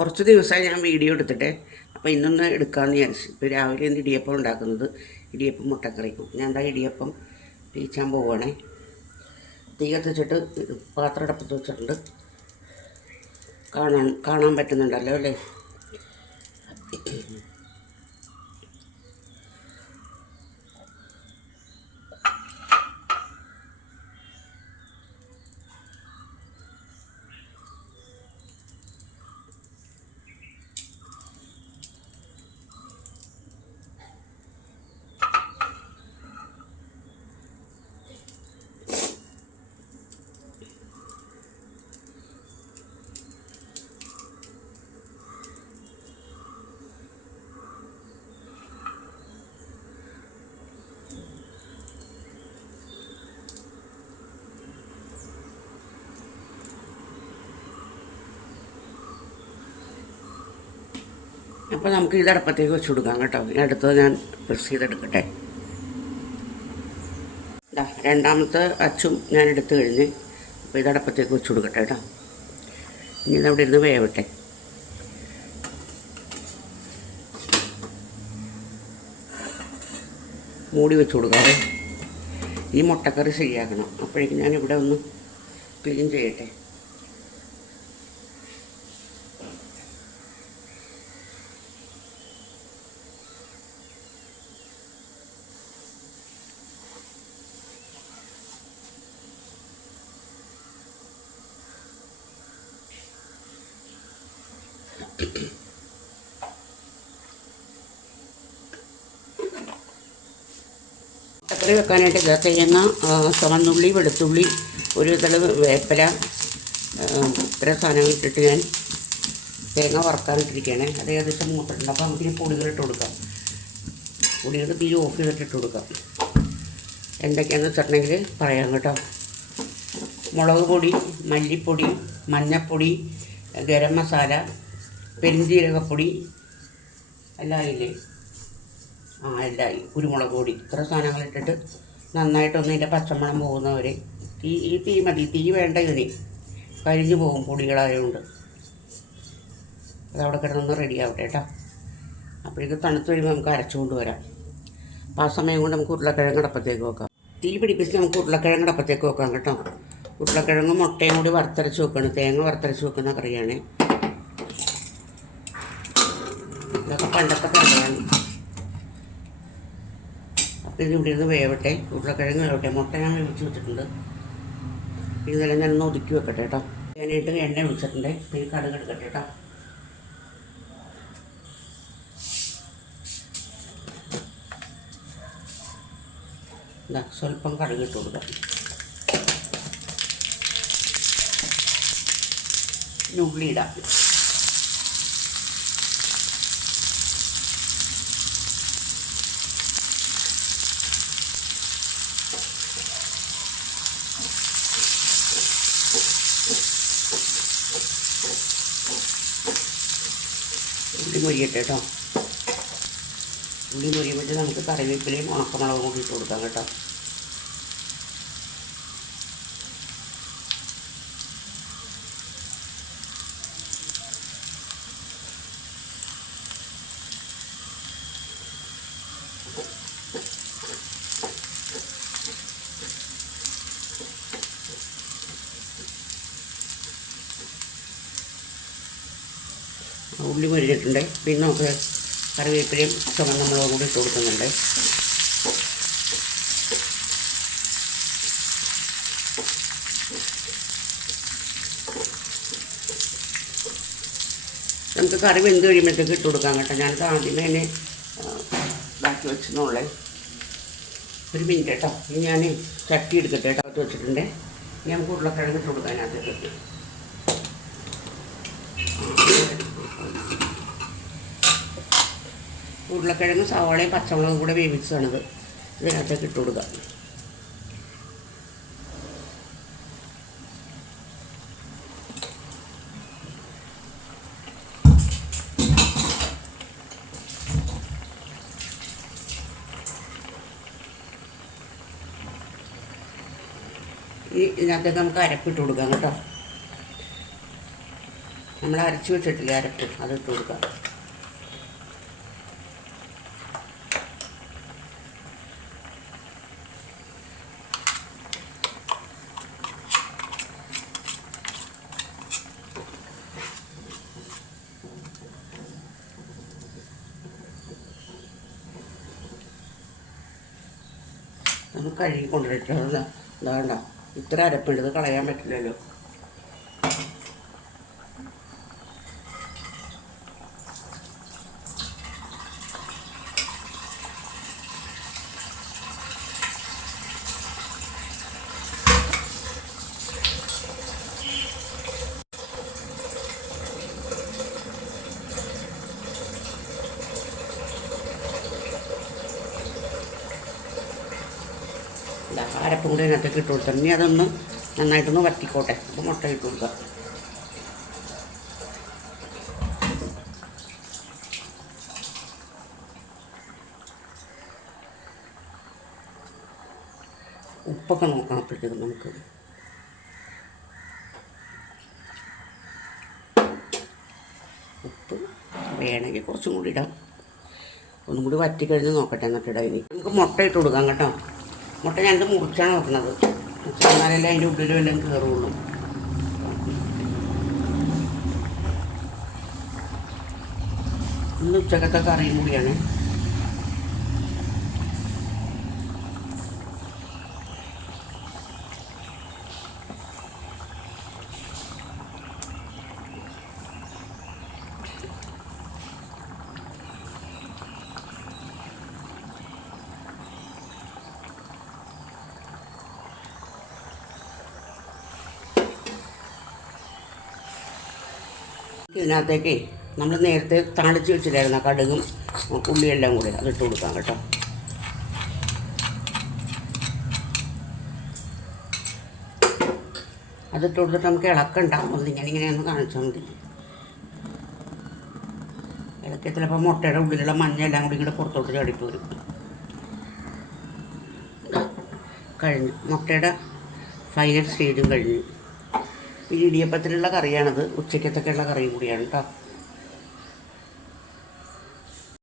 കുറച്ച് ദിവസമായി ഞാൻ വീഡിയോ എടുത്തിട്ട് അപ്പോൾ ഇന്നൊന്ന് എടുക്കാമെന്ന് വിചാരിച്ചു. ഇപ്പോൾ രാവിലെ ഇന്ന് ഇടിയപ്പം ഉണ്ടാക്കുന്നത്, ഇടിയപ്പം മുട്ടക്കറിക്കും. ഞാൻ എന്താ ഇടിയപ്പം തീച്ചാൻ പോവുകയാണേ. തീ കത്തിച്ചിട്ട് പാത്രം അടപ്പത്ത് വെച്ചിട്ടുണ്ട്. കാണാൻ പറ്റുന്നുണ്ടല്ലോ അല്ലേ? അപ്പോൾ നമുക്ക് ഇത് അടപ്പത്തേക്ക് വെച്ച് കൊടുക്കാം കേട്ടോ. അടുത്തത് ഞാൻ പ്രസ് ചെയ്തെടുക്കട്ടെ. രണ്ടാമത്തെ അച്ചും ഞാൻ എടുത്തു കഴിഞ്ഞ് അപ്പോൾ ഇത് അടപ്പത്തേക്ക് വെച്ച് കൊടുക്കട്ടെ കേട്ടോ. ഇനി ഇതവിടെ ഇരുന്ന് വേവട്ടെ. മൂടി വെച്ച് കൊടുക്കാതെ ഈ മുട്ടക്കറി ശരിയാക്കണം. അപ്പോഴേക്കും ഞാനിവിടെ ഒന്ന് ക്ലീൻ ചെയ്യട്ടെ. മുട്ടക്കറി വെക്കാനായിട്ട് തേങ്ങ, ചുവന്നുള്ളി, വെളുത്തുള്ളി, ഒരു തള വേപ്പില, ഇത്ര സാധനങ്ങൾ ഇട്ടിട്ട് ഞാൻ തേങ്ങ വറുക്കാനിട്ടിരിക്കുകയാണ്. അത് ഏകദേശം മൂത്തിട്ടുണ്ട്. അപ്പോൾ നമുക്കിനി പൊടികളിട്ട് കൊടുക്കാം. പൊടികൾ തീ ഓഫ് ചെയ്തിട്ടിട്ട് കൊടുക്കാം. എന്തൊക്കെയാണെന്ന് വെച്ചിട്ടുണ്ടെങ്കിൽ പറയാം കേട്ടോ. മുളക് പൊടി, മല്ലിപ്പൊടി, മഞ്ഞൾപ്പൊടി, ഗരം മസാല, പെരുംജീരകപ്പൊടി എല്ലാം ഇല്ലേ? എല്ലായി. കുരുമുളക് പൊടി, ഇത്ര സാധനങ്ങളിട്ടിട്ട് നന്നായിട്ടൊന്നും ഇതിൻ്റെ പച്ചമണം പോകുന്നവരെ ഈ തീ മതി. തീ വേണ്ട, ഇതിന് കരിഞ്ഞു പോകും പൊടികളായതുകൊണ്ട്. അതവിടെ കിടന്നൊന്ന് റെഡി ആവട്ടെ കേട്ടോ. അപ്പോഴേക്ക് തണുത്ത് കഴിയുമ്പോൾ നമുക്ക് അരച്ചുകൊണ്ട് വരാം. അപ്പോൾ ആ സമയം കൊണ്ട് നമുക്ക് ഉരുളക്കിഴങ്ങ് അടപ്പത്തേക്ക് വെക്കാം. തീ പിടിപ്പിച്ച് നമുക്ക് ഉരുളക്കിഴങ്ങ് അടപ്പത്തേക്ക് വെക്കാം കേട്ടോ. ഉരുളക്കിഴങ്ങ് മുട്ടയും കൂടി വറുത്തരച്ച് വെക്കണം. തേങ്ങ വറുത്തരച്ച് വെക്കുന്ന കറിയാണ്. ഇതൊക്കെ പണ്ടത്തെ കറിയാണ്. അപ്പോൾ ഇത് ഇവിടെ ഇരുന്ന് വേവട്ടെ. ഉരുളക്കിഴങ്ങ് വേവട്ടെ. മുട്ട ഞാൻ വേവിച്ച് വെച്ചിട്ടുണ്ട്. ഇതെല്ലാം ഞാനൊന്ന് ഒതുക്കി വെക്കട്ടെ കേട്ടോ. ഞാനായിട്ട് എണ്ണ ഒഴിച്ചിട്ടുണ്ട്. പിന്നെ കടുക് എടുക്കട്ടെ കേട്ടോ. സ്വല്പം കടുക് ഇട്ട് കൊടുക്കാം. ഉള്ളി ഇടാം. ഉള്ളി മൊരിയട്ടെ കേട്ടോ. ഉള്ളി മൊരിയുമ്പോൾ നമുക്ക് കറിവേപ്പിലയും ഉണക്കമുളകും കൂടി ഇട്ട് കൊടുക്കാം കേട്ടോ. ഉള്ളി മൊരിഞ്ഞിട്ടുണ്ട്. പിന്നെ നമുക്ക് കറിവേപ്പിലയും ചുവന്ന മുളകും കൂടി ഇട്ട് കൊടുക്കുന്നുണ്ട്. നമുക്ക് കറി വെന്ത് കഴിയുമ്പോഴത്തേക്ക് ഇട്ട് കൊടുക്കാം കേട്ടോ. ഞാനത് ആദ്യമേ തന്നെ ബാക്കി വെച്ചെന്നുള്ളേ. ഒരു മിനിറ്റ് കേട്ടോ. ഇനി ഞാൻ ചട്ടി എടുക്കട്ടെ കേട്ടോ. അകത്ത് വെച്ചിട്ടുണ്ട്. ഇനി നമുക്ക് ഉരുളക്കിഴങ്ങ് ഇട്ട് കൊടുക്കാൻ അതിനകത്തേക്ക്. ഉരുളക്കിഴങ്ങ്, സവാളയും പച്ചമുളകും കൂടെ വേവിച്ചതാണിത്. ഇതിനകത്തേക്ക് ഇട്ട് കൊടുക്കുക. ഇതിനകത്തേക്ക് നമുക്ക് അരപ്പിട്ട് കൊടുക്കാം കേട്ടോ. നമ്മൾ അരച്ച് വെച്ചിട്ടില്ല അരപ്പ്, അത് ഇട്ട് കൊടുക്കാം. നമുക്ക് കഴുകി കൊണ്ടുവരട്ടെ. ഇതാണ്ട ഇത്ര അരപ്പിണ്ടത് കളയാൻ പറ്റില്ലല്ലോ. അരപ്പും കൂടി അതിനകത്തേക്ക് ഇട്ട് കൊടുത്താൽ ഇനി അതൊന്ന് നന്നായിട്ടൊന്ന് വറ്റിക്കോട്ടെ. അപ്പോൾ മുട്ട ഇട്ട് കൊടുക്കുക. ഉപ്പൊക്കെ നോക്കാം അപ്പോഴത്തേക്കും നമുക്ക്. ഉപ്പ് വേണമെങ്കിൽ കുറച്ചും കൂടി ഇടാം. ഒന്നും കൂടി വറ്റിക്കഴിഞ്ഞ് നോക്കട്ടെ, എന്നിട്ടിടാം. ഇനി നമുക്ക് മുട്ട ഇട്ട് കൊടുക്കാം കേട്ടോ. മുട്ട ഞാനിത് മുറിച്ചാണ് വെക്കുന്നത്, എന്നാലല്ലേ അതിൻ്റെ ഉള്ളിൽ വല്ലതും കയറുള്ളൂ. ഇന്ന് ഉച്ചക്കത്തെ കറിയും കൂടിയാണ്. ഇതിനകത്തേക്ക് നമ്മൾ നേരത്തെ താളിച്ച് വെച്ചിട്ടായിരുന്ന കടുകും ഉള്ളിയെല്ലാം കൂടി അതിട്ട് കൊടുക്കാം കേട്ടോ. അതിട്ട് കൊടുത്തിട്ട് നമുക്ക് ഇളക്കുണ്ടാകും. ഇങ്ങനെയൊന്ന് കാണിച്ചാൽ മതി. ഇളക്കി ചിലപ്പോൾ മുട്ടയുടെ ഉള്ളിലുള്ള മഞ്ഞ എല്ലാം കൂടി ഇങ്ങോട്ട് പുറത്തോട്ട് ചാടിപ്പ് വരും. കഴിഞ്ഞു, മുട്ടയുടെ ഫൈനൽ സ്റ്റേജും കഴിഞ്ഞു. ഈ ഇടിയപ്പത്തിലുള്ള കറിയാണത്. ഉച്ചക്കത്തൊക്കെയുള്ള കറിയും കൂടിയാണ് കേട്ടോ.